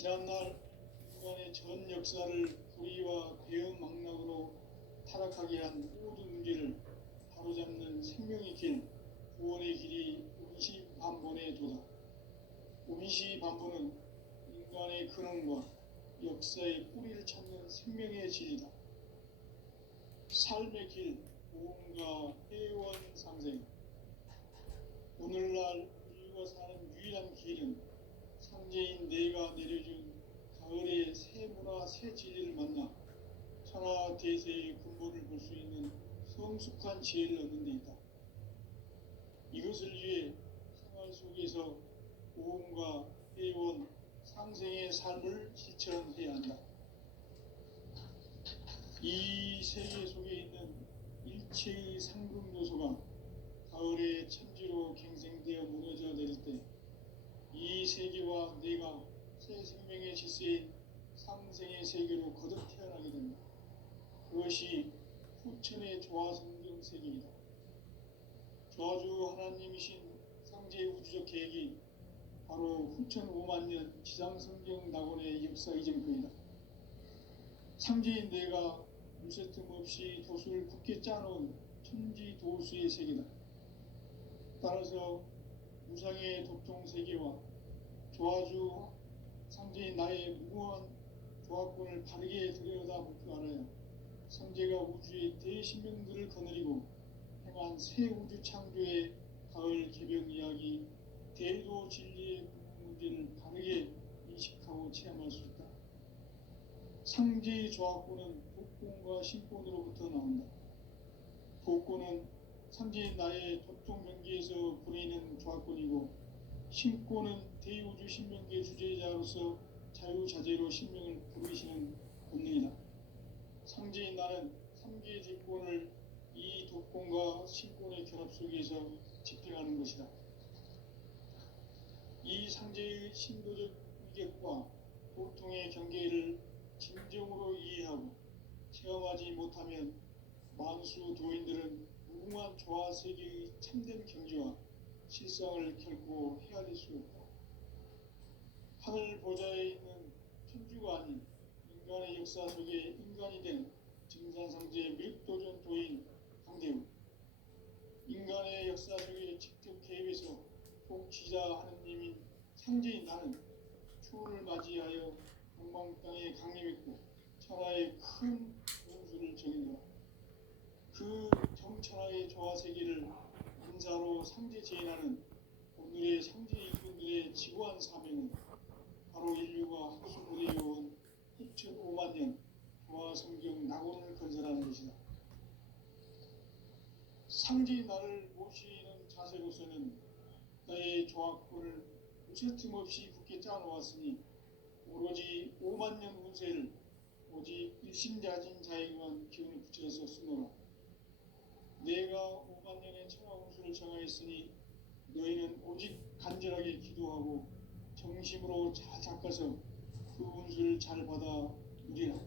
지난날 인간의 전 역사를 불의와 배은망락으로 타락하게 한 모든 문제를 바로잡는 생명의 길, 구원의 길이 임시반본에 도다. 임시반본은 인간의 근원과 역사의 뿌리를 찾는 생명의 진리다. 삶의 길, 모험과 회원 상생. 오늘날 우리가 사는 유일한 길은 상제인 내가 내려준 가을의 새 문화 새 진리를 만나 천하 대세의 근본을 볼 수 있는 성숙한 지혜를 얻는 데 있다. 이것을 위해 생활 속에서 모험과 회원, 상생의 삶을 실천해야 한다. 이 세계 속에 있는 일체의 상금 요소가 가을의 천지로 갱생되어 무너져 내릴 때 이 세계와 내가 새 생명의 질서인 상생의 세계로 거듭 태어나게 된다. 그것이 후천의 조화성경 세계이다. 조화주 하나님이신 상제 우주적 계획이 바로 후천 5만 년 지상성경 낙원의 역사 이전표이다. 상제인 내가 물새 틈 없이 도수를 굳게 짜놓은 천지 도수의 세계다. 따라서 우상의 도통 세계와 조화주 상제인 나의 무궁한 조화권을 바르게 들여다볼 줄 알아야 상제가 우주의 대신명들을 거느리고 행한 새 우주 창조의 가을 개벽 이야기, 대도 진리의 문제를 바르게 인식하고 체험할 수 있다. 상제의 조화권은 복권과 신권으로부터 나온다. 복권은 상제인 나의 도통 명기에서 보내는 조화권이고, 신권은 대우주 신명계 주제자로서 자유자재로 신명을 부르시는 본능이다. 상제인 나는 3개의 직권을 이 도권과 신권의 결합 속에서 집행하는 것이다. 이 상제의 신도적 위격과 보통의 경계를 진정으로 이해하고 체험하지 못하면 만수 도인들은 무궁한 조화 세계의 참된 경지와 실상을 결코 헤아릴 수 없다. 하늘 보좌에 있는 천주가 아닌 인간의 역사 속에 인간이 된 증산상제의 밀도전 도인 강대우, 인간의 역사 속에 직접 개입해서 복지자 하느님인 상제인 나는 추후를 맞이하여 동방 땅에 강림했고 천하의 큰 운수를 정인다. 그 정천하의 조화 세계를 인사로 상제 제인하는 오늘의 상제 일꾼들의 지구한 사명은 바로 인류가 학술을 이어온 2005만 년 조화 성경 낙원을 건설하는 것이다. 상제의 나를 모시는 자세로서는 나의 조화권을 무쇠틈 없이 굳게 짜놓았으니 오로지 5만 년 운세를 오직 일심자진 자에게만 기운을 붙여서 쓰노라. 내가 5만 년의 천하 운수를 정하였으니 너희는 오직 간절하게 기도하고 정심으로 잘 닦아서 그 운수를 잘 받아 누리라.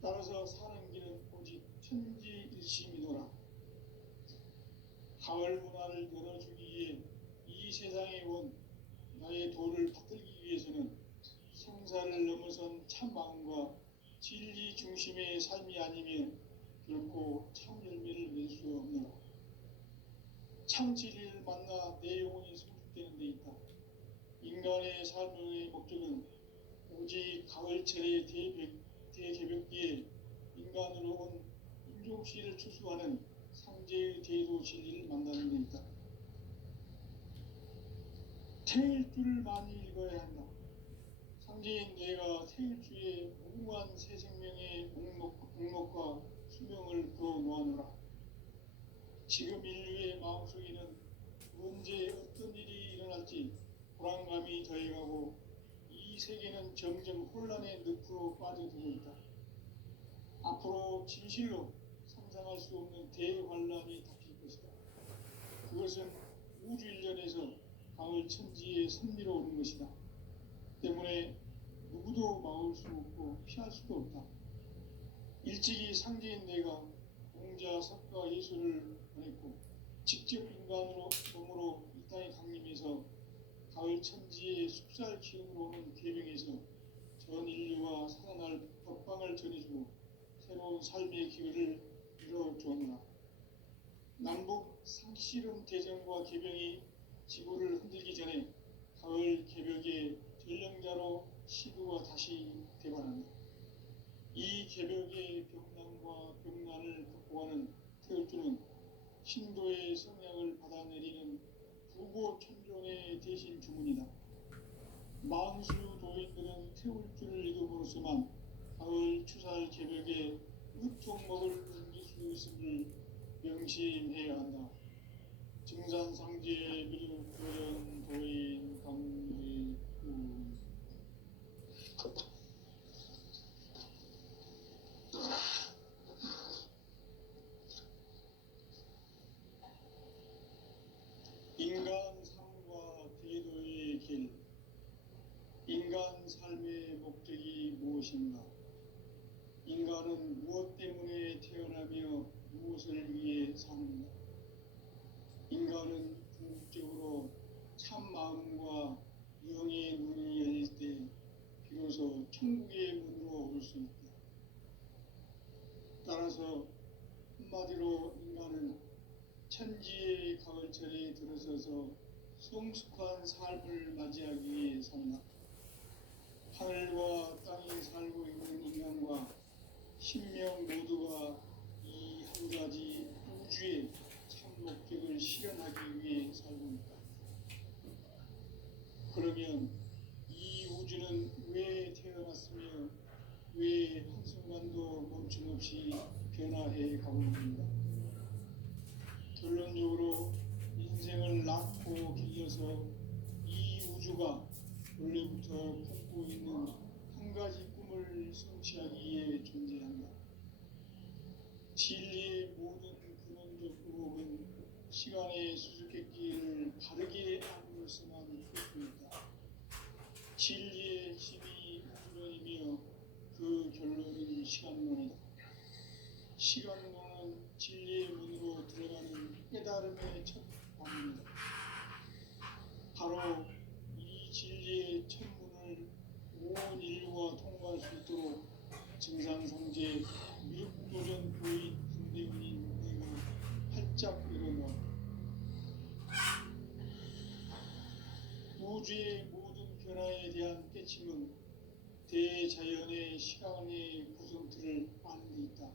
따라서 사는 길은 오직 천지일심이노라. 가을 문화를 열어주기 위해 이 세상에 온 나의 도를 받들기 위해서는 생사를 넘어선 참 마음과 진리 중심의 삶이 아니면 결코 참 열매를 낼 수 없노라. 참 진리를 만나 내 영혼이 성숙되는 데 있다. 인간의 삶의 목적은 오직 가을철의 대개벽기에 인간으로 온 인종씨를 추수하는 상제의 대도 진리를 만나는 데 있다. 태일주를 많이 읽어야 한다. 상제인 뇌가 태일주의 무궁한 새 생명의 목록과 수명을 그어 놓아노라. 지금 인류의 마음속에는 언제 어떤 일이 일어날지 불안감이 더해가고 이 세계는 점점 혼란의 늪으로 빠져들고 있다. 앞으로 진실로 상상할 수 없는 대환란이 닥칠 것이다. 그것은 우주 일련에서 가을 천지의 섭리로 오는 것이다. 때문에 누구도 막을 수 없고 피할 수도 없다. 일찍이 상제인 내가 공자, 석가, 예수를 보냈고 직접 인간으로 몸으로 이 땅에 강림해서 가을 천지의 숲살 기운으로 오는 계명에서 전 인류와 살아날 법방을 전해주고 새로운 삶의 기회를 이뤄주었노라. 남북 상씨름 대전과 개병이 지구를 흔들기 전에 가을 개벽의 전령자로 시구가 다시 되관한다. 이 개벽의 병난과 병난을 극복하는 태울주는 신도의 성향을 받아내리는 부고 천종의 대신 주문이다. 만수 도인들은 태울주를 읽음으로써만 가을 추살 개벽에 의통목을 옮길 수 있음을 명심해야 한다. 증산상제 미륵도전 도인 강의 인간 삶과 대도의 길. 인간 삶의 목적이 무엇인가? 인간은 무엇 때문에 태어나며 무엇을 위해 사는가? 인간은 궁극적으로 참 마음과 영의 문이 열릴 때 비로소 천국의 문으로 올 수 있다. 따라서 한마디로 인간은 천지의 가을철에 들어서서 성숙한 삶을 맞이하기 위해 산다. 하늘과 땅에 살고 있는 인간과 신명 모두가 이 한 가지 우주의 참 목적을 실현하기 위해 살고 있다. 그러면 이 우주는 왜 태어났으며 왜 한순간도 멈춤없이 변화해 가고 있는가? 결론적으로 인생을 낳고 길러서 이 우주가 원래부터 품고 있는 한 가지 꿈을 성취하기 위해 존재한다. 진리의 모든 근원적 의혹은 시간의 수수께끼를 바르게 알므로서만 풀 수 있다. 진리의 힘이 우주론이며 그 결론은 시간론이다. 시간론은 진리의 문으로 들어가는 깨달음의 첫 방입니다. 바로 이 진리의 첫 문을 온 인류가 통과할 수 있도록 증상상제 미륵도전 도인 강대훈인 내가 활짝 일어나 우주의 모든 변화에 대한 깨침은 대자연의 시간의 구성틀을 아는 데 있다.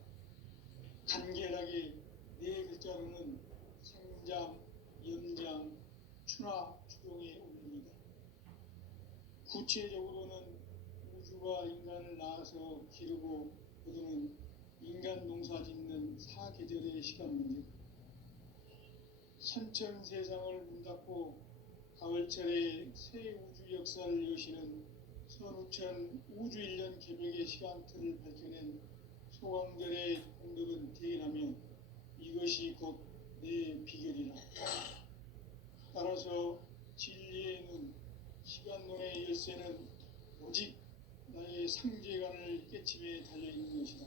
간결하게 네 글자로는 생장, 연장, 추나 추동의 원리이다. 구체적으로는 우주가 인간을 낳아서 기르고 거두는 인간 농사 짓는 사계절의 시간 문제다. 선천 세상을 문 닫고 가을철에 새 우주 역사를 여시는 선우천 우주 1년 개벽의 시간틀을 밝혀낸 소강들의 공덕은 대견하며 이것이 곧 내 비결이라. 따라서 진리의 눈, 시간론의 열쇠는 오직 나의 상제관을 깨침에 달려있는 것이다.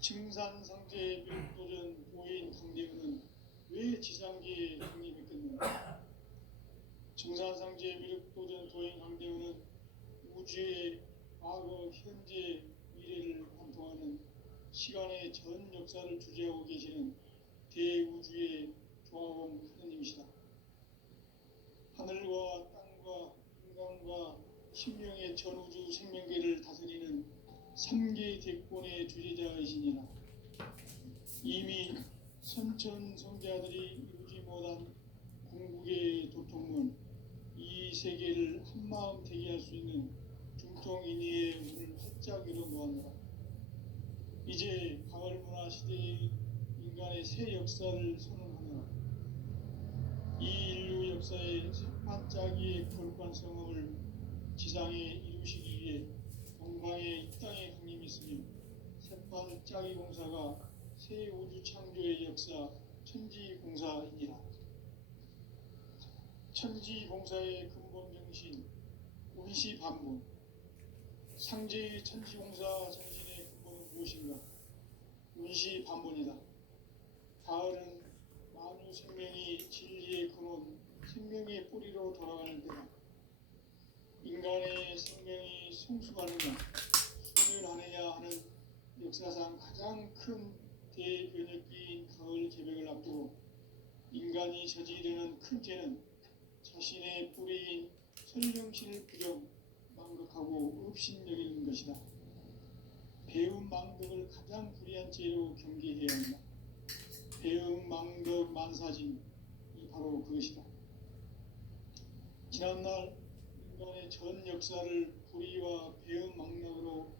증산상제 미륵도전 도인 강대훈은 왜 지상계에 독립했겠는가? 증산상제 미륵도전 도인 강대훈은 우주의 과거, 현재, 미래를 관통하는 시간의 전 역사를 주재하고 계시는 대우주의 조화원 하느님이시다. 하늘과 땅과 인간과 신명의 전우주 생명계를 다스리는 3개 대권의 주제자이시니라. 이미 선천성자들이 이루지 못한 궁극의 도통문, 이 세계를 한마음 되게 할 수 있는 중통인의의 문을 활짝 열어놓았노라. 이제 가을문화 시대의 인간의 새 역사를 선언하노라. 이 인류 역사의 새반짝이의 거룩한 성음을 지상에 이루시기 위해 동방에 이 땅에 강림했으며 새반짝이 공사가 새 우주 창조의 역사 천지공사이니라. 천지공사의 근본 정신 운시반문. 상제의 천지공사 정신의 근본은 무엇인가? 운시반문이다. 가을은 만유 생명이 진리의 근원 생명의 뿌리로 돌아가는 때다. 인간의 생명이 성숙하느냐 소멸하느냐 하는 역사상 가장 큰 대변혁기인 가을 개벽을 앞두고 인간이 저지르는 큰 죄는 자신의 뿌리인 설령신을 부정 망각하고 업신여기는 것이다. 배움 망덕을 가장 불의한 죄로 경계해야 한다. 배움 망덕 만사진이 바로 그것이다. 지난날 인간의 전 역사를 불의와 배움 망락으로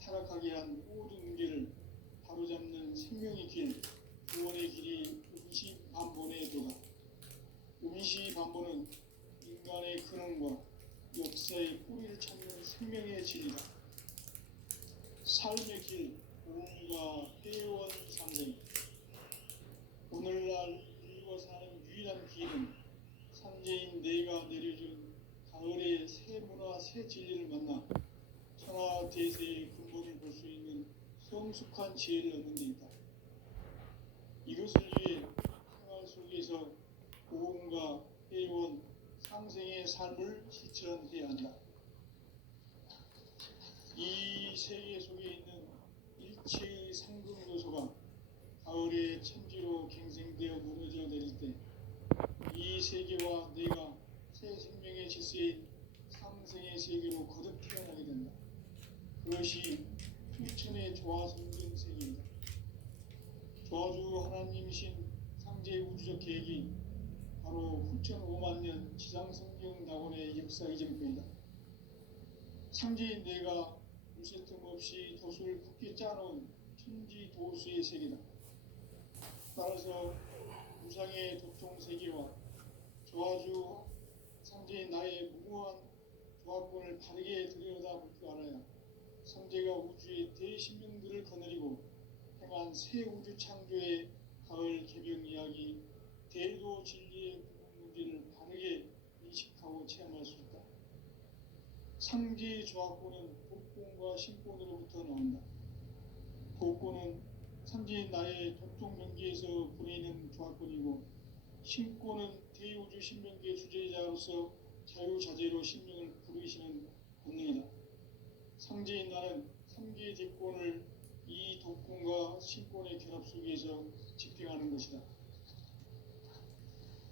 타락하게 한 모든 문제를 바로잡는 생명의 길, 구원의 길이 음시반본의 도다. 음시반본은 인간의 근원과 역사의 뿌리를 찾는 생명의 진리다. 삶의 길, 공과 회원 상생. 오늘날 인류가 사는 유일한 길은 삼재인 내가 내려준 가을의 새 문화, 새 진리를 만나 천하 대세의 근본을 볼 수 있는 성숙한 지혜를 얻는 데 있다. 이것을 위해 생활 속에서 고음과 회원, 상생의 삶을 실천해야 한다. 이 세계 속에 있는 일체의 상금 요소가 가을의 천지로 갱생되어 무너져 내릴 때 이 세계와 내가 새 생명의 질서인 상생의 세계로 거듭 태어나게 된다. 그것이 후천의 조화성경 세계이다. 조화주 하나님이신 상제 우주적 계획이 바로 후천 5만 년 지상성경 낙원의 역사 이전표이다. 상제인 내가 물새틈 없이 돛을 굳게 짜놓은 천지 도수의 세계다. 따라서 무상의 도통 세계와 조화주 상제인 나의 무모한 조합권을 바르게 들여다볼 줄 알아야 상제가 우주의 대신명들을 거느리고 행한 새 우주 창조의 가을 개벽 이야기, 대도 진리의 구분 문제를 바르게 인식하고 체험할 수 있다. 상제의 조합권은 복권과 신권으로부터 나온다. 복권은 상제인 나의 도통 명기에서 보내는 조합권이고, 신권은 대우주 신명기의 주제자로서 자유자재로 신명을 부르시는 권능이다. 상제인 나는 3개의 대권을 이 도권과 신권의 결합 속에서 집행하는 것이다.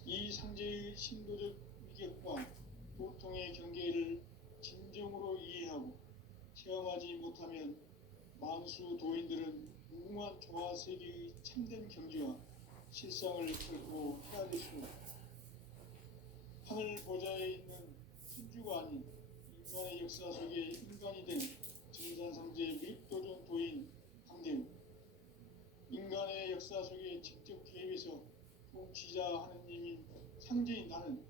이 상제의 신도적 위격과 도통의 경계를 진정으로 이해하고 체험하지 못하면 만수 도인들은 무궁한 조화 세계의 참된 경지와 실상을 결코 헤아릴 수 없다. 하늘 보좌에 있는 신주가 아닌 인간의 역사 속에 인간이 된 진산상제의 밀도전 도인 강대우, 인간의 역사 속에 직접 개입해서 통치자 하느님인 상제인 나는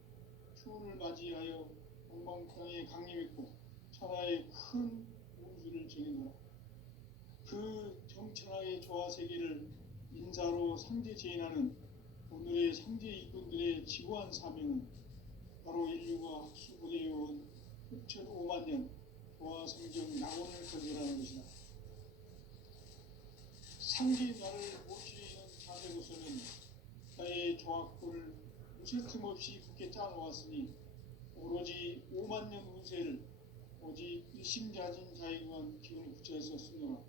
추운을 맞이하여 동방땅에 강림했고 천하의 큰 우주를 정해놓아 그 정천하의 조화 세계를 인사로 상제 제인하는 오늘의 상제 일꾼들의 지구한 사명은 바로 인류가 학수고대해온 후천 5만 년 조화 성경 낙원을 건설하는 것이다. 상제인 나를 모시는 자세로서는 나의 조합권을 무쇠틈 없이 굳게 짜놓았으니 오로지 5만 년 운세를 오직 일심자진 자에게만 기운을 붙여서 쓰노라.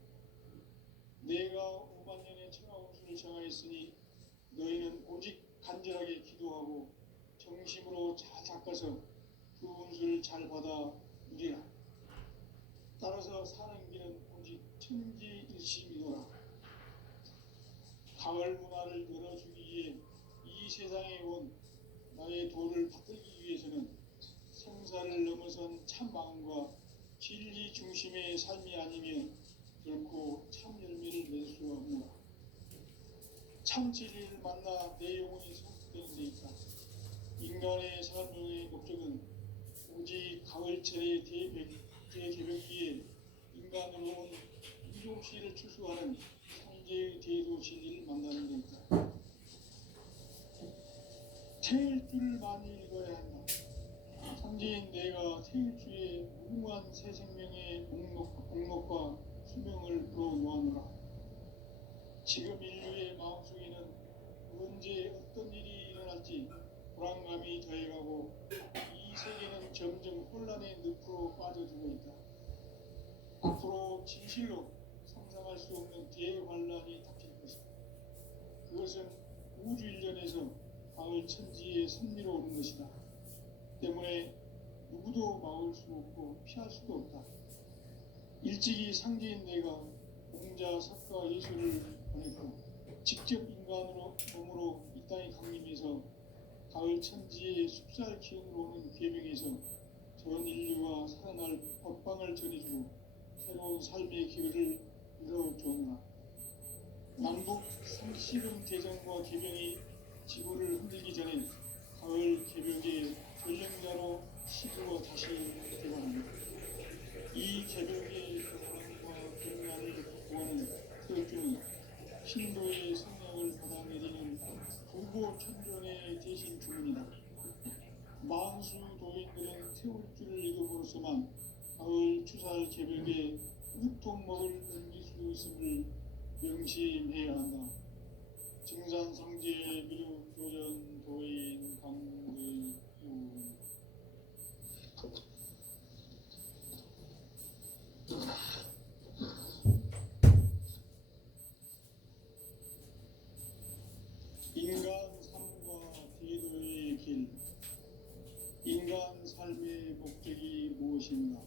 내가 5만 년의 천하 운수를 정하였으니 너희는 오직 간절하게 기도하고 정심으로 잘 닦아서 그 운수를 잘 받아 누리라. 따라서 사는 길은 오직 천지일심이노라. 가을 문화를 열어주기 위해 이 세상에 온 나의 도를 받들기 위해서는 생사를 넘어선 참 마음과 진리 중심의 삶이 아니면 결코 참 열매를 낼 수 없노라. 참 진리를 만나 내 영혼이 성숙되는 데 있다. 인간의 삶의 목적은 오직 가을철의 대개벽기에 인간으로 온 이종씨를 추수하는 상제의 대도 진리를 만나는 데 있다. 태일주를 많이 읽어야 한다. 상제인 내가 태일주의 무궁한 새 생명의 목록과 수명을 불어놓아노라. 지금 인류의 마음속에는 언제 어떤 일이 일어날지 불안감이 더해가고 이 세계는 점점 혼란의 늪으로 빠져들고 있다. 앞으로 진실로 상상할 수 없는 대환란이 닥칠 것이다. 그것은 우주 일련에서 가을 천지의 선미로 오는 것이다. 때문에 누구도 막을 수 없고 피할 수도 없다. 일찍이 상제인 내가 공자, 석가, 예수를 보냈고 직접 인간으로 몸으로 이 땅에 강림해서 가을 천지의 숲살 기운으로 오는 계명에서 전 인류와 살아날 법방을 전해주고 새로운 삶의 기회를 열어주었노라. 남북 상시름 대전과 계명이 지구를 흔들기 전에 가을 개벽의 전령자로 시구가 다시 되어갑니다. 이 개벽의 사랑과 경란을 구하는 태극주는 신도의 성령을 받아내리는 부고 천존의 대신 주문이다. 만수 도인들은 태울주를 읽음으로써만 가을 추살 개벽에 으통먹을 넘길 수 있음을 명심해야 한다. 증산상제 미륵 교전 도인 강의우 인간 삶과 대도의 길. 인간 삶의 목적이 무엇인가?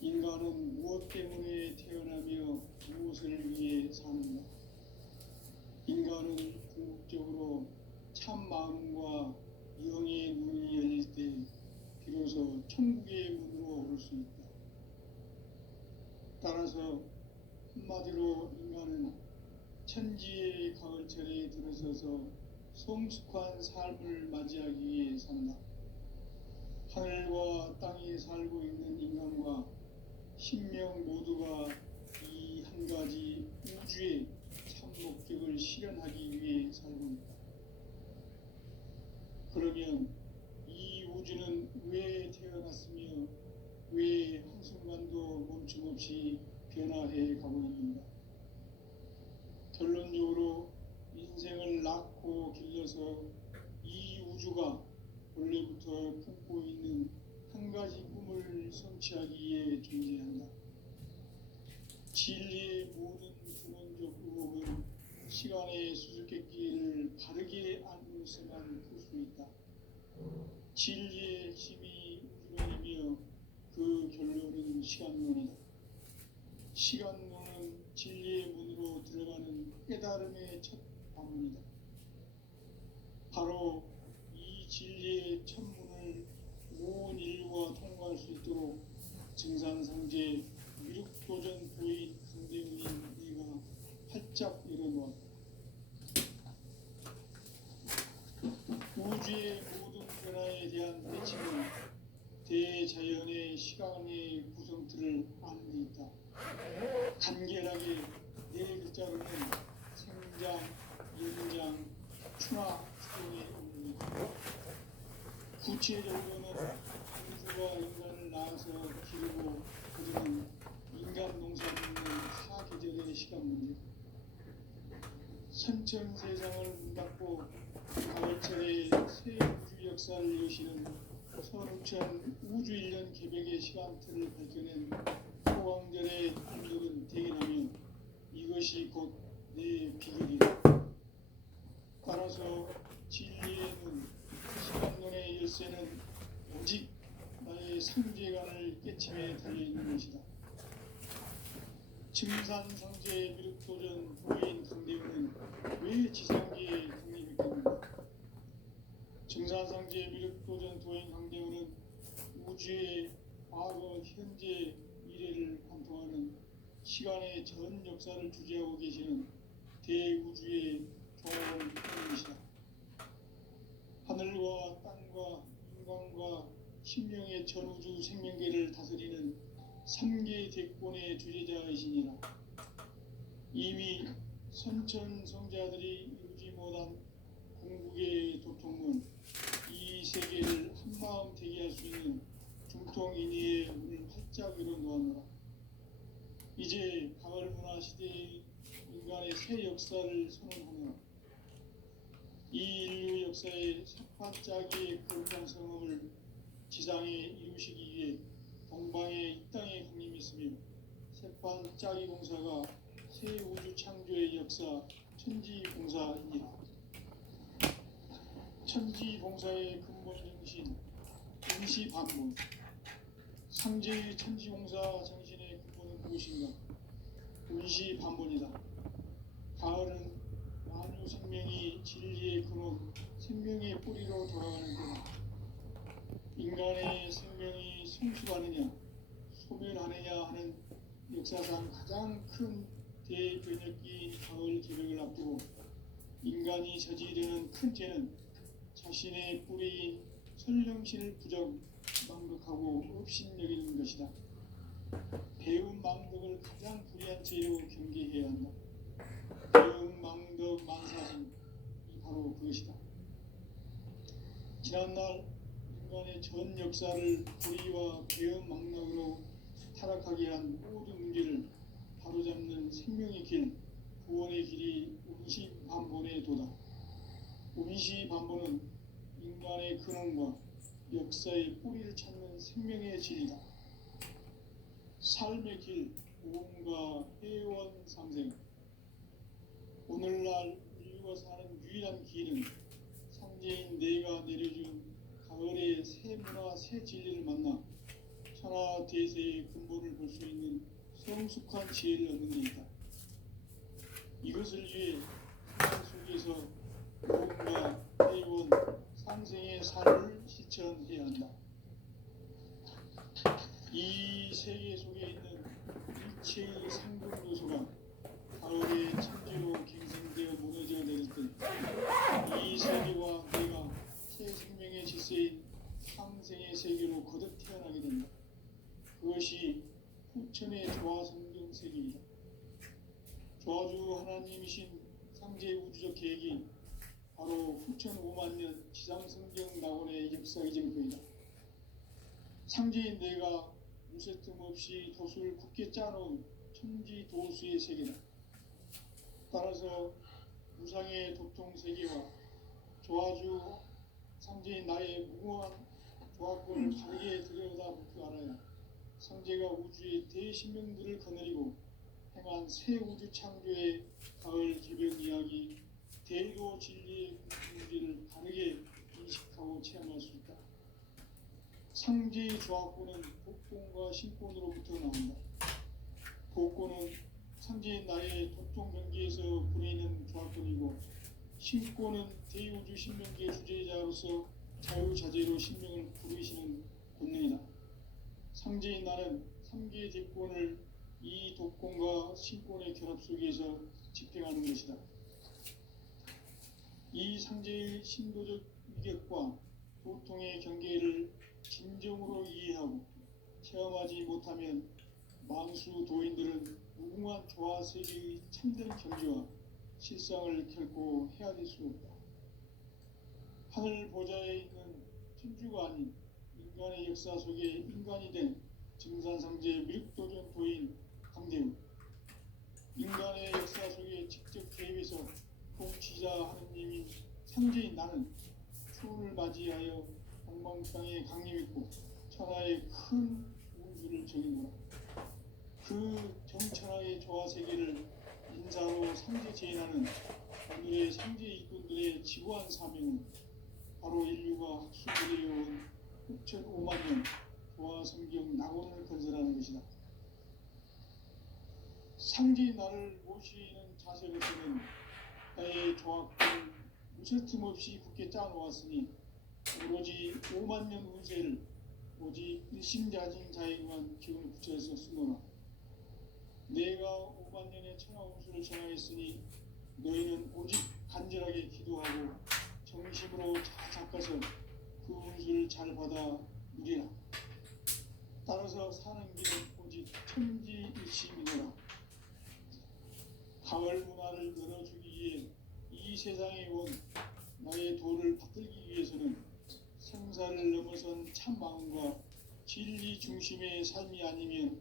인간은 무엇 때문에 태어나며 무엇을 위해 사는가? 인간은 궁극적으로 참 마음과 영의 눈이 열릴 때 비로소 천국의 문으로 오를 수 있다. 따라서 한마디로 인간은 천지의 가을철에 들어서서 성숙한 삶을 맞이하기 위해 산다. 하늘과 땅에 살고 있는 인간과 신명 모두가 이 한 가지 우주의 참 목적을 실현하기 위해 살고 있다. 그러면 이 우주는 왜 태어났으며 왜 한순간도 멈춤없이 변화해 가고 있는가? 결론적으로 인생을 낳고 길러서 이 우주가 원래부터 품고 있는 한 가지 꿈을 성취하기 위해 존재한다. 진리의 모든 근원적 의혹은 시간의 수수께끼를 바르게 알고서만 풀 수 있다. 진리의 핵심이 우주론이며 그 결론은 시간론이다. 시간론은 진리의 문으로 들어가는 깨달음의 첫 방문이다. 바로 이 진리의 첫 문을 온 인류가 통과할 수 있도록 증산상제 미륵도전 도인 강대훈인 네가 활짝 열어놓았다. 우주의 모든 변화에 대한 대칭은 대자연의 시간의 구성틀을 아는 데 있다. 간결하게 네 글자로는 생장, 연장, 추나, 추동의 의미다. 구체적으로는 우주가 인간을 낳아서 기르고 거두는 인간 농사 짓는 사계절의 시간 문제. 선천 세상을 문닫고 가을철에 새 우주 역사를 여시는 선우천 우주일년 개벽의 시간틀을 밝혀낸 소강절의 꿈들은 대견하며 이것이 곧 내 비결이다. 따라서 진리의 눈, 시간론의 열쇠는 오직 나의 상제관을 깨침에 달려있는 것이다. 증산상제 미륵도전 도인 강대훈은 왜 지상계에 강림했겠는가? 증산상제 미륵도전 도인 강대훈은 우주의 과거, 현재, 미래를 관통하는 시간의 전 역사를 주재하고 계시는 대우주의 종합을 하는 것이다. 하늘과 땅과 인간과 신명의 전우주 생명계를 다스리는 3개 대권의 주제자이시니라. 이미 선천성자들이 이루지 못한 궁극의 도통은 이 세계를 한마음 되게 할 수 있는 중통인의의 문을 활짝 열어놓았노라. 이제 가을 문화 시대의 인간의 새 역사를 선언하노라. 이 인류 역사의 세판짜기의 거룩한 성음을 지상에 이루시기 위해 동방에 이 땅에 강림했으며 세판짜기 공사가 새 우주 창조의 역사 천지봉사이니라. 천지봉사의 근본 정신 임시반문. 상제의 천지봉사 정신의 근본은 무엇인가? 임시반문이다. 가을은 만유 생명이 진리의 근원, 생명의 뿌리로 돌아가는 때다. 인간의 생명이 성숙하느냐, 소멸하느냐 하는 역사상 가장 큰 대변혁기인 가을 개벽을 앞두고 인간이 저지르는 큰 죄는 자신의 뿌리인 설령신을 망덕하고 업신여기는 것이다. 배운 망덕을 가장 불의한 죄로 경계해야 한다. 배운 망덕 만사승이 바로 그것이다. 지난날 인간의 전 역사를 불의와 배운 망덕으로 타락하게 한 모든 문제를 바로잡는 생명의 길, 구원의 길이 운시반본의 도다. 운시반본은 인간의 근원과 역사의 뿌리를 찾는 생명의 진리다. 삶의 길, 모험과 회원 상생. 오늘날 인류가 사는 유일한 길은 상제인 내가 내려준 가을의 새 문화, 새 진리를 만나 천하 대세의 근본을 볼 수 있는 성숙한 지혜를 얻는 데 있다. 이것을 위해 세상 속에서 모험과 회원, 상생의 삶을 실천해야 한다. 이 세계 속에 있는 일체의 상급 요소가 가을의 천지로 갱생되어 무너져 내릴 때 이 세계와 내가 새 생명의 질서인 상생의 세계로 거듭 태어나게 된다. 그것이 후천의 조화성경 세계이다. 조화주 하나님이신 상제 우주적 계획이 바로 후천 5만 년 지상성경 낙원의 역사 이전거이다. 상제인 내가 무쇠틈 없이 도수를 굳게 짜놓은 천지 도수의 세계다. 따라서 무상의 도통 세계와 조화주 상제인 나의 무궁한 조화권을 바르게 들여다보고 알아야 상제가 우주의 대신명들을 거느리고 행한 새 우주 창조의 가을 개벽 이야기, 대도 진리의 문제를 바르게 인식하고 체험할 수 있다. 상제의 조화권은 복권과 신권으로부터 나온다. 복권은 상제인 나의 도통 경계에서 부리는 조화권이고, 신권은 대우주 신명계 주제자로서 자유자재로 신명을 부르시는 본능이다. 상제인 나는 3개의 대권을 이 독권과 신권의 결합 속에서 집행하는 것이다. 이 상제의 신도적 위격과 도통의 경계를 진정으로 이해하고 체험하지 못하면 만수 도인들은 무궁한 조화 세계의 참된 경지와 실상을 결코 헤아릴 수 없다. 하늘 보좌에 있는 천주가 아닌 인간의 역사 속에 인간이 된 증산상제 미륵도전 도인 강대우, 인간의 역사 속에 직접 개입해서 통치자 하느님인 상제인 나는 추운을 맞이하여 동방땅에 강림했고 천하의 큰 우주를 정의노라. 그 정천하의 조화 세계를 인사로 상제 제인하는 오늘의 상제 일꾼들의 지구한 사명은 바로 인류가 학술부대해온 6,5만 년 조화 성경 낙원을 건설하는 것이다. 상제인 나를 모시는 자세로서는 나의 조합을 무쇠틈 없이 굳게 짜놓았으니 오로지 5만 년 운세를 오직 일심자진 자에게만 기운을 붙여서 쓰노라. 내가 5만 년의 천하 운수를 전하였으니 너희는 오직 간절하게 기도하고 정심으로 잘 닦아서 그 운수를 잘 받아 누리라. 따라서 사는 길은 오직 천지일심이노라. 가을 문화를 열어주기 위해 이 세상에 온 나의 도를 받들기 위해서는 생사를 넘어선 참 마음과 진리 중심의 삶이 아니면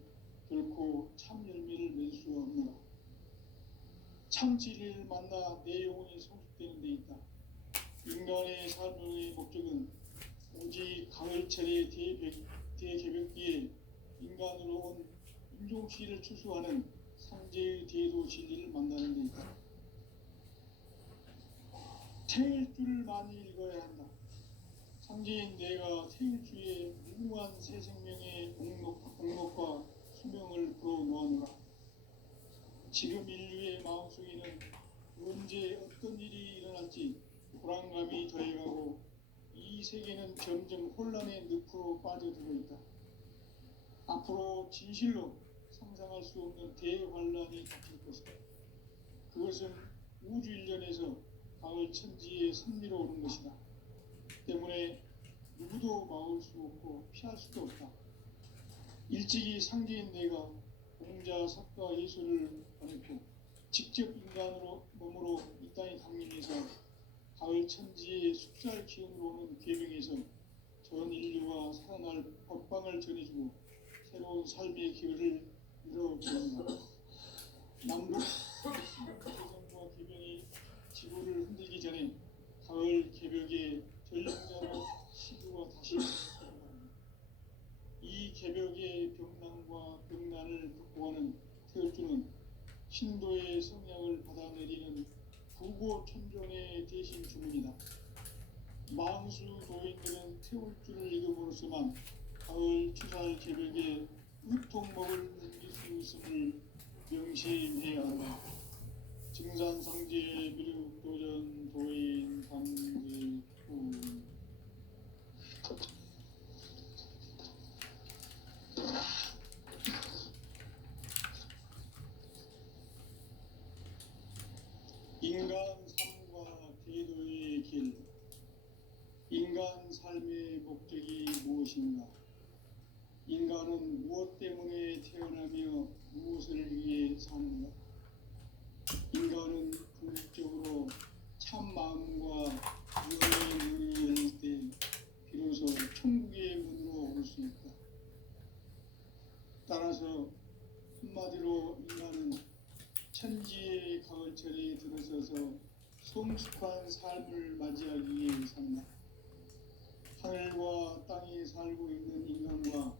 결코 참 열매를 맺을 수 없노라. 참 진리를 만나 내 영혼이 성숙되는 데 있다. 인간의 삶의 목적은 오직 가을철의 대개벽기에 인간으로 온 인종시를 추수하는 상제의 대도 진리를 만나는 데 있다. 태일 줄을 많이 읽어야 한다. 상제인 내가 태일 주에 무궁한 새 생명의 목록과 수명을 불어놓아노라. 지금 인류의 마음속에는 언제 어떤 일이 일어날지 불안감이 더해가고 이 세계는 점점 혼란의 늪으로 빠져들고 있다. 앞으로 진실로 상상할 수 없는 대환란이 닥칠 것이다. 그것은 우주 일련에서 가을 천지에 선미로 오는 것이다. 때문에 누구도 막을 수 없고 피할 수도 없다. 일찍이 상제인 내가 공자, 석가, 예술을 보냈고 직접 인간으로 몸으로 이 땅에 강림해서 가을 천지의 숫살 기운으로 오는 계명에서 전 인류와 살아날 법방을 전해주고 새로운 삶의 기회를 열어보는다. 남북 개성과 계명이 지구를 흔들기 전에 가을 개벽의 전령자로 시구가 다시 일어납니다. 이 개벽의 병난과 병난을 극복하는 태울주는 신도의 성약을 받아내리는 부고천종의 대신 주문이다. 망수 도인들은 태울주를 읽음으로써만 가을 추살 개벽에 유통목을 남길 수 있음을 명심해야 한다. 증산상제 미륵도전 도인 강제구 인간 삶과 대도의 길. 인간 삶의 목적이 무엇인가? 인간은 무엇 때문에 태어나며 무엇을 위해 사는가? 인간은 궁극적으로 참 마음과 유의 문이 열릴 때 비로소 천국의 문으로 올 수 있다. 따라서 한마디로 인간은 천지의 가을철에 들어서서 성숙한 삶을 맞이하기 위해 산다. 하늘과 땅에 살고 있는 인간과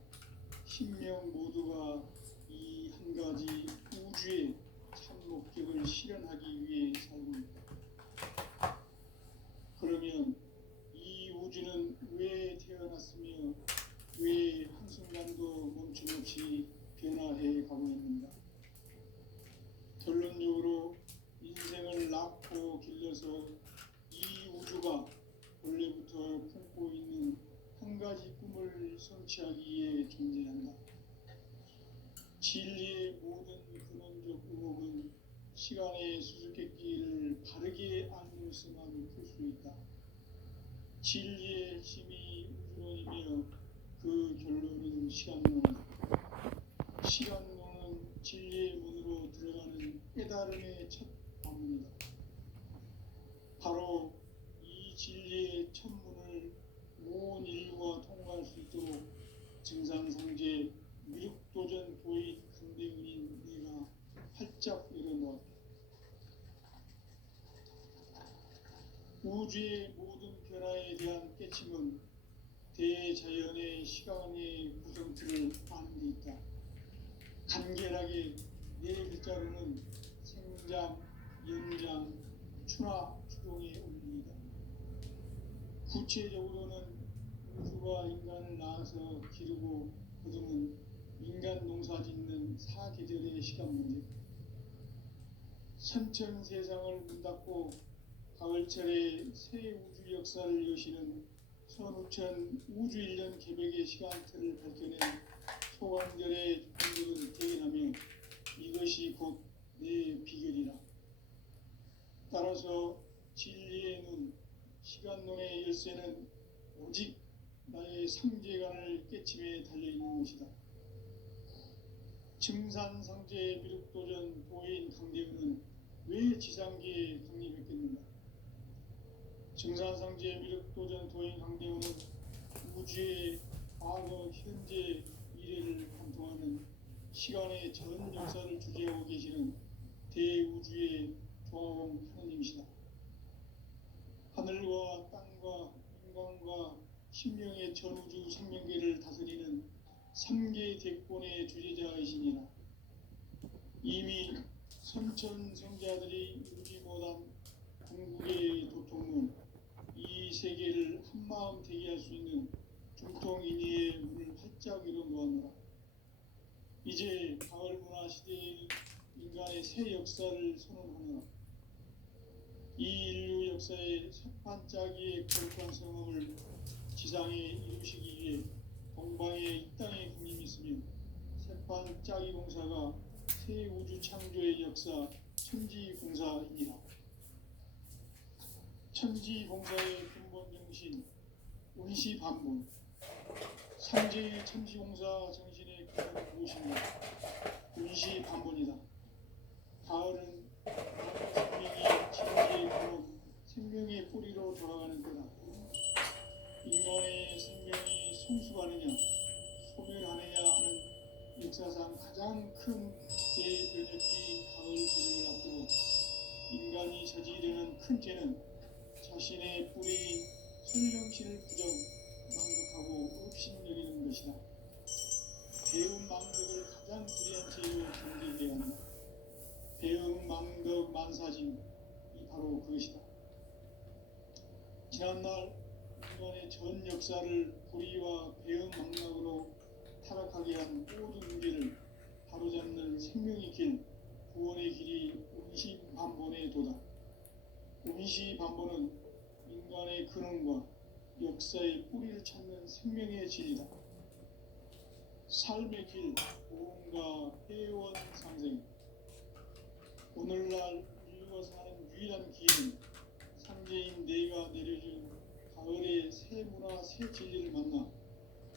신명 모두가 이 한 가지 우주의 참 목적을 실현하기 위해 살고 있다. 그러면 이 우주는 왜 태어났으며 왜 한순간도 멈춤없이 변화해 가고 있는가? 결론적으로 인생을 낳고 길러서 이 우주가 원래부터 품고 있는 한 가지 꿈을 성취하기 위해 존재한다. 진리의 모든 근원적 의혹은 시간의 수수께끼를 바르게 알므로서만 풀 수 있다. 진리의 핵심이 우주론이며 그 결론은 시간론이다. 시간론은 진리의 문으로 들어가는 깨달음의 첫 방문이다. 바로 이 진리의 첫 문을 온 인류가 통과할 수 있도록 증산상제 미륵도전 도인 강대훈인 내가 활짝 열어놓았다. 우주의 모든 변화에 대한 깨침은 대자연의 시간의 구성틀을 아는 데 있다. 간결하게 네 글자로는 생장, 연장, 추나 추동의 원리이다. 구체적으로는 우주가 인간을 낳아서 기르고 거두는 인간 농사 짓는 사계절의 시간 문제. 선천 세상을 문 닫고 가을철에 새 우주 역사를 여시는 선우천 우주 1년 개벽의 시간틀을 밝혀낸 소관절의 분들은 대견하며 이것이 곧 내 비결이라. 따라서 진리의 눈, 시간론의 열쇠는 오직 나의 상제관을 깨침에 달려있는 것이다. 증산상제 미륵도전 도인 강대훈은 왜 지상계에 강림했겠는가? 증산상제 미륵도전 도인 강대훈은 우주의 과거, 현재, 미래를 관통하는 시간의 전 역사를 주재하고 계시는 대우주의 조화공 하느님이시다. 하늘과 인간의 전우주 생명계를 다스리는 3계 대권의 주제자이시니라. 이미 선천성자들이 이루지 못한 궁극의 도통문, 이 세계를 한마음 되게 할 수 있는 중통인의의 문을 활짝 열어놓았노라. 이제 가을 문화 시대의 인간의 새 역사를 선언하노라. 이 인류 역사의 새판짜기의 거룩한 성험을 지상에 이루시기 위해 동방에 이 땅에 국림이 있으며 새판짜기 공사가 새 우주 창조의 역사 천지공사이니라. 천지공사의 근본 정신 운시반문, 상제의 천지공사 정신의 근본은 무엇인가? 운시반문이다. 가을은 생명이 지구의 근원, 생명의 뿌리로 돌아가는 때다. 인간의 생명이 성숙하느냐 소멸하느냐 하는 역사상 가장 큰 대변혁기 가을 계절을 앞두고 인간이 저지르는 큰 죄는 자신의 뿌리인 설령신을 부정, 망덕하고 업신여기는 것이다. 배음 망덕을 가장 불의한 죄로 경계해야 한다. 배음 망덕 만사진이 바로 그것이다. 지난날 인간의 전 역사를 불의와 배음 망락으로 타락하게 한 모든 문제를 바로잡는 생명의 길, 구원의 길이 운시반본의 도다. 운시반본은 인간의 근원과 역사의 뿌리를 찾는 생명의 진리다. 삶의 길, 보험과 회원 상생. 오늘날 인류가 사는 유일한 기회는 상제인 내가 내려준 가을의 새 문화, 새 진리를 만나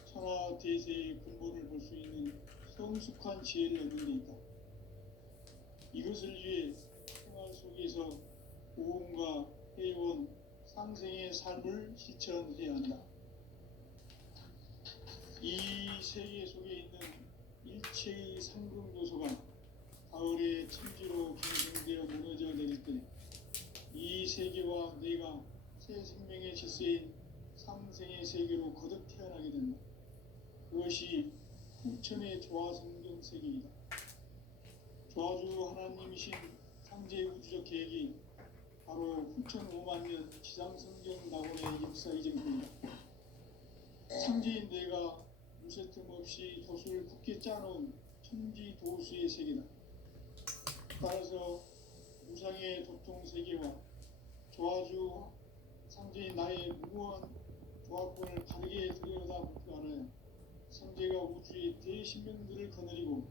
천하 대세의 근본을 볼 수 있는 성숙한 지혜를 얻는 데 있다. 이것을 위해 생활 속에서 보험과 회원, 상생의 삶을 실천해야 한다. 이 세계 속에 있는 일체의 상금 요소가 가을의 천지로 경생되어 무너져 내릴 때 이 세계와 내가 새 생명의 질서인 상생의 세계로 거듭 태어나게 된다. 그것이 후천의 조화성경 세계이다. 조화주 하나님이신 상제 우주적 계획이 바로 후천 5만 년 지상성경 낙원의 역사 이전입니다. 상제인 내가 무쇠 틈 없이 도수를 굳게 짜놓은 천지 도수의 세계다. 따라서 무상의 도통 세계와 조화주 상제인 나의 무모한 조합권을 바르게 들여다보고 알아야 상제가 우주의 대신명들을 거느리고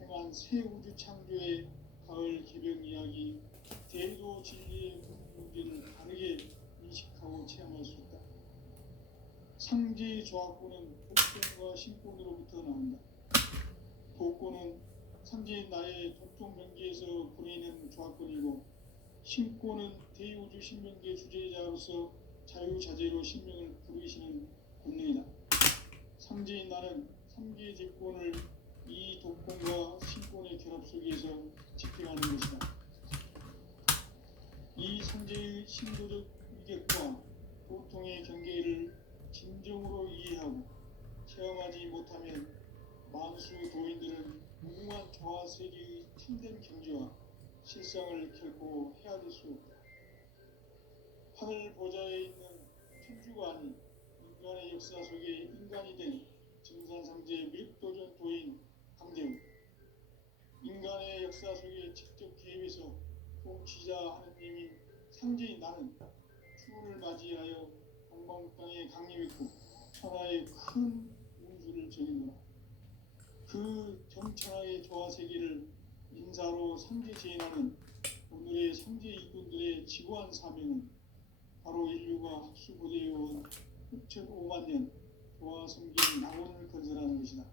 행한 새 우주 창조의 가을 개벽 이야기, 대도 진리의 문제를 바르게 인식하고 체험할 수 있다. 상제의 조합권은 복권과 신권으로부터 나온다. 복권은 상제인 나의 도통 경계에서 보내는 조합권이고, 신권은 대우주 신명계 주제자로서 자유자재로 신명을 부르시는 권능이다. 상제인 나는 3계 대권을 이 독권과 신권의 결합 속에서 집행하는 것이다. 이 상제의 신도적 위격과 도통의 경계를 진정으로 이해하고 체험하지 못하면 만수 도인들은 무궁한 조화 세계의 참된 경지와 실상을 결코 헤아릴 수 없다. 하늘 보좌에 있는 천주가 아닌 인간의 역사 속에 인간이 된 증산상제 밀도전 도인 강대우, 인간의 역사 속에 직접 개입해서 통치자 하느님인 상제인 나는 추운을 맞이하여 동방 땅에 강림했고 천하의 큰 운수를 정했노라. 그 정천하의 조화세계를 인사로 상제 제인하는 오늘의 상제 일꾼들의 지구한 사명은 바로 인류가 합수부대해온 6,500만 년 조화성경 낙원을 건설하는 것이다.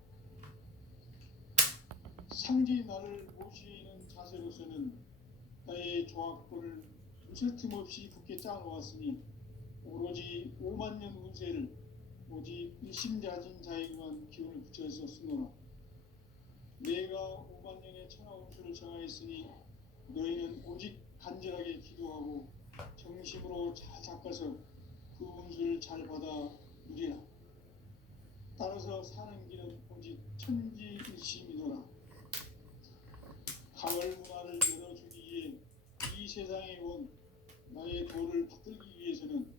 상제의 나를 모시는 자세로서는 나의 조합권을 무쇠 틈 없이 굳게 짜놓았으니 오로지 5만 년 운세를 오직 일심자진 자에게만 기운을 붙여서 쓰노라. 내가 5만 년의 천하 운수를 정하였으니 너희는 오직 간절하게 기도하고 정심으로 잘 닦아서 그 운수를 잘 받아 누리라. 따라서 사는 길은 오직 천지일심이노라. 가을 문화를 열어주기 위해 이 세상에 온 나의 도를 받들기 위해서는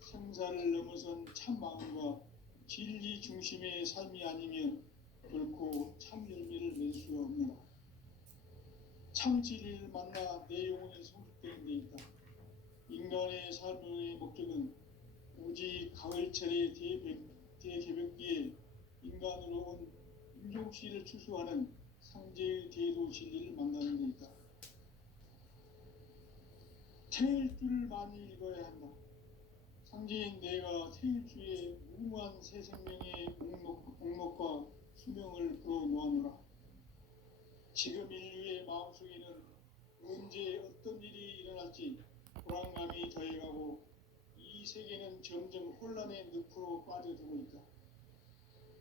생사를 넘어선 참 마음과 진리 중심의 삶이 아니면 결코 참 열매를 낼 수 없노라. 참 진리를 만나 내 영혼이 성숙되는 데 있다. 인간의 삶의 목적은 오직 가을철의 대개벽기에 인간으로 온 임종씨를 추수하는 상제의 대도 진리를 만나는 데 있다. 태일주를 많이 읽어야 한다. 상제인 내가 태일주의 무궁한 새 생명의 목록과 수명을 풀어놓아노라. 지금 인류의 마음속에는 언제 어떤 일이 일어날지 불안감이 더해가고 이 세계는 점점 혼란의 늪으로 빠져들고 있다.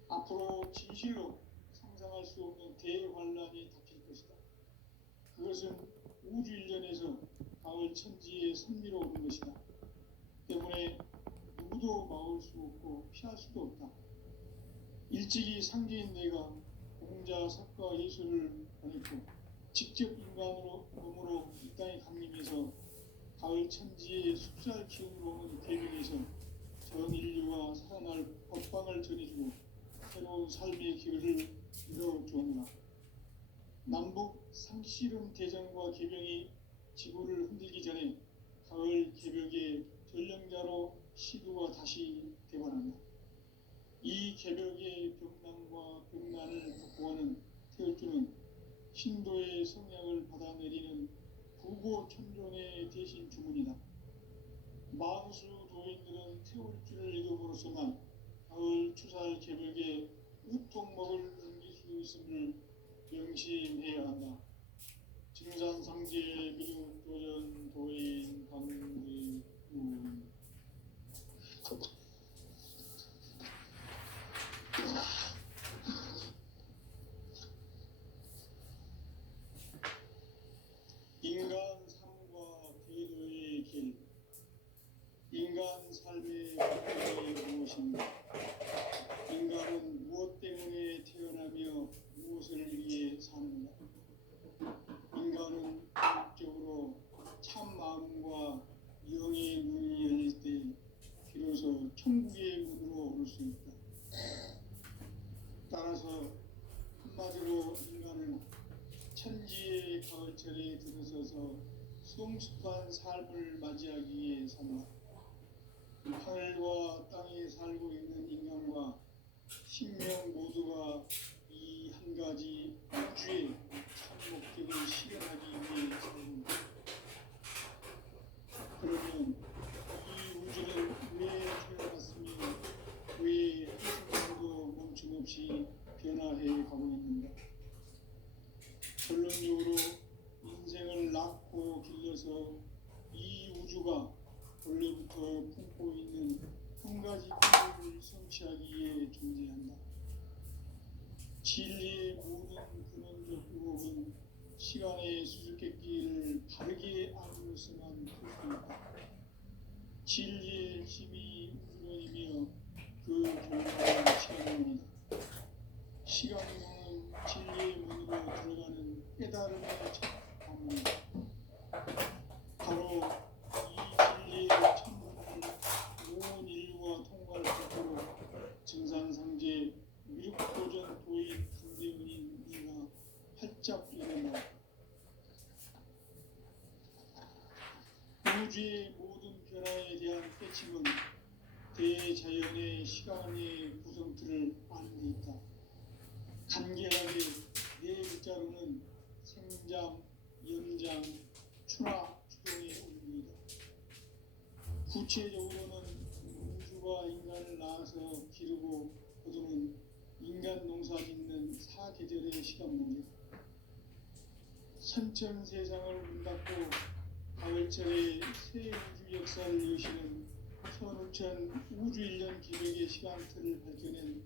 앞으로 진실로 상상할 수 없는 대환란이 닥칠 것이다. 그것은 우주 일련에서 가을 천지의 섭리로 오는 것이다. 때문에 누구도 막을 수 없고 피할 수도 없다. 일찍이 상제인 내가 공자, 석가, 예수를 보냈고 직접 인간으로 몸으로 이 땅에 강림해서 가을 천지의 숲살 기운으로 오는 계명에서 전 인류가 살아날 법방을 전해주고 새로운 삶의 길을 열어주었노라. 남북 상씨름 대전과 개병이 지구를 흔들기 전에 가을 개벽의 전령자로 시두가 다시 되관한다. 이 개벽의 벽난과 벽난을 극복하는 태울주는 신도의 성약을 받아내리는 부고천종의 대신 주문이다. 만수 도인들은 태울주를 읽음으로써만 가을 추살 개벽의 우통목을 넘길 수 있음을 명심해야 한다. 증산상제 미륵도전 도인 강대우. 인간 삶과 대도의 길. 인간 삶의 목적이 무엇인가? 인간은 무엇 때문에 태어나며 무엇을 위해 사는가? 인간은 본격적으로 참 마음과 영의 눈이 열릴 때 비로소 천국의 문으로 올 수 있다. 따라서 한마디로 인간은 천지의 가을철에 들어서서 성숙한 삶을 맞이하기 위해 산다. 하늘과 땅에 살고 있는 인간과 신명 모두가 이 한 가지 우주의 참 목적을 실현하기 위해 산다. 그러면 이 우주는 왜 태어났으며 왜 한순간도 멈춤없이 변화해 가고 있는가? 결론적으로 인생을 낳고 길러서 이 우주가 원래부터 품고 있는 한 가지 꿈을 성취하기 위해 존재한다. 진리의 모든 근원적 유혹은 시간의 수수께끼를 바르게 알므로서만 풀 수 있다. 진리의 힘이 우주론이며 그 결과는 시간론이다. 시간론은 진리의 문으로 들어가는 깨달음의 첫 방문이다. 바로 이 진리의 천문을 온 인류가 통과할 수 있도록 증산상제 미륵도전 도인 강대훈인 네가 활짝 일어나 우주의 모든 변화에 대한 깨침은 대자연의 시간의 구성틀을 아는 데 있다. 간결하게 네 글자로는 생장, 연장, 추나, 추동의 원리이다. 구체적으로는 우주가 인간을 낳아서 기르고 거두는 인간 농사 짓는 사계절의 시간 문제다. 선천 세상을 문 닫고 가을철에 새 우주 역사를 여시는 선우천 우주 일년 기백의 시간틀을 밝혀낸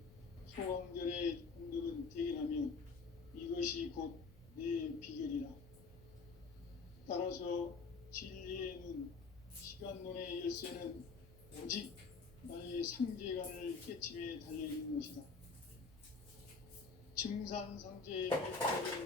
소강절의 공덕은 대견하며 이것이 곧 내 비결이라. 따라서 진리의 눈, 시간론의 열쇠는 오직 나의 상제관을 깨침에 달려있는 것이다. 증산 상제의 발표를